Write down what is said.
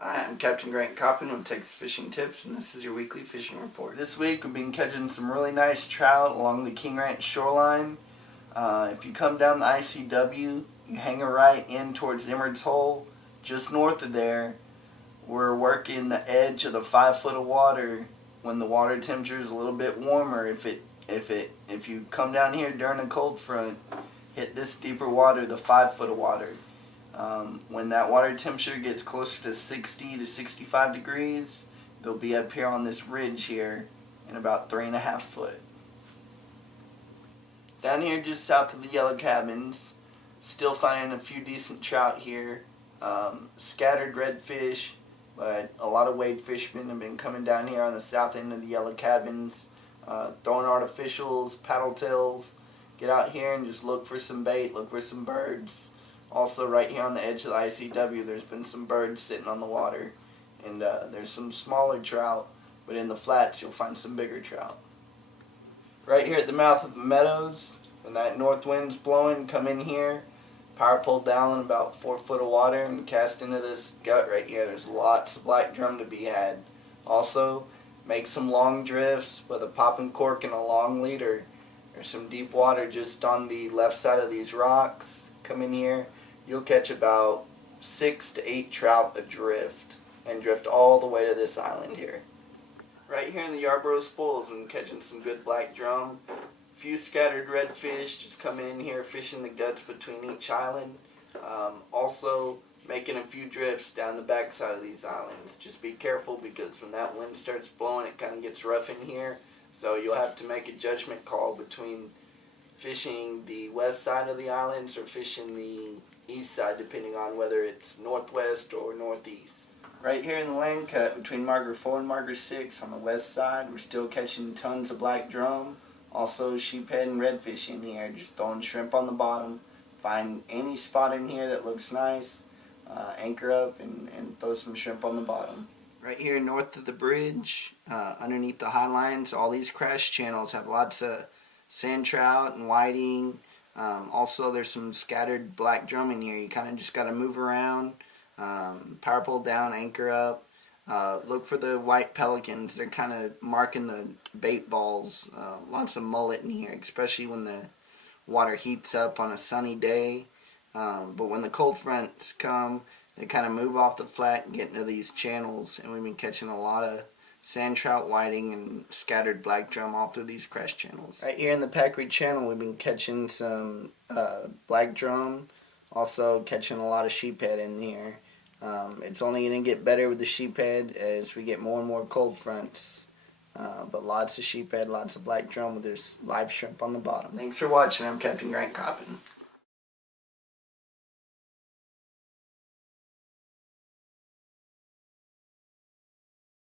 Hi, I'm Captain Grant Coppin with Texas Fishing Tips, and this is your weekly fishing report. This week we've been catching some really nice trout along the King Ranch shoreline. If you come down the ICW, you hang a right in towards Emerald's Hole. Just north of there, we're working the edge of the 5 foot of water when the water temperature is a little bit warmer. If you come down here during a cold front, hit this deeper water, the 5 foot of water. When that water temperature gets closer to 60 to 65 degrees, they'll be up here on this ridge here in about 3.5 foot. Down here just south of the yellow cabins, still finding a few decent trout here. Scattered redfish, but a lot of wade fishermen have been coming down here on the south end of the yellow cabins, throwing artificials, paddle tails. Get out here and just look for some bait, look for some birds. Also, right here on the edge of the ICW, there's been some birds sitting on the water. And there's some smaller trout, but in the flats, you'll find some bigger trout. Right here at the mouth of the meadows, when that north wind's blowing, come in here, power pole down in about 4 foot of water, and cast into this gut right here. There's lots of black drum to be had. Also, make some long drifts with a popping cork and a long leader. There's some deep water just on the left side of these rocks. Come in here. You'll catch about 6 to 8 trout adrift, and drift all the way to this island here. Right here in the Yarborough Spoils, I'm catching some good black drum. A few scattered redfish just coming in here fishing the guts between each island. Also making a few drifts down the back side of these islands. Just be careful, because when that wind starts blowing, it kind of gets rough in here. So you'll have to make a judgment call between fishing the west side of the islands or fishing the east side, depending on whether it's northwest or northeast. Right here in the land cut between Margaret 4 and Margaret 6 on the west side, we're still catching tons of black drum. Also sheephead and redfish in here, just throwing shrimp on the bottom. Find any spot in here that looks nice, anchor up and throw some shrimp on the bottom. Right here north of the bridge, underneath the high lines, all these crash channels have lots of sand trout and whiting. Also, there's some scattered black drum in here. You kind of just got to move around, power pole down, anchor up. Look for the white pelicans. They're kind of marking the bait balls. Lots of mullet in here, especially when the water heats up on a sunny day. But when the cold fronts come, they kind of move off the flat and get into these channels. And we've been catching a lot of sand trout, whiting, and scattered black drum all through these crash channels. Right here in the Packard Channel, we've been catching some black drum, also catching a lot of sheephead in here. It's only going to get better with the sheephead as we get more and more cold fronts. But lots of sheephead, lots of black drum with this live shrimp on the bottom. Thanks for watching. I'm Captain Grant Coppin.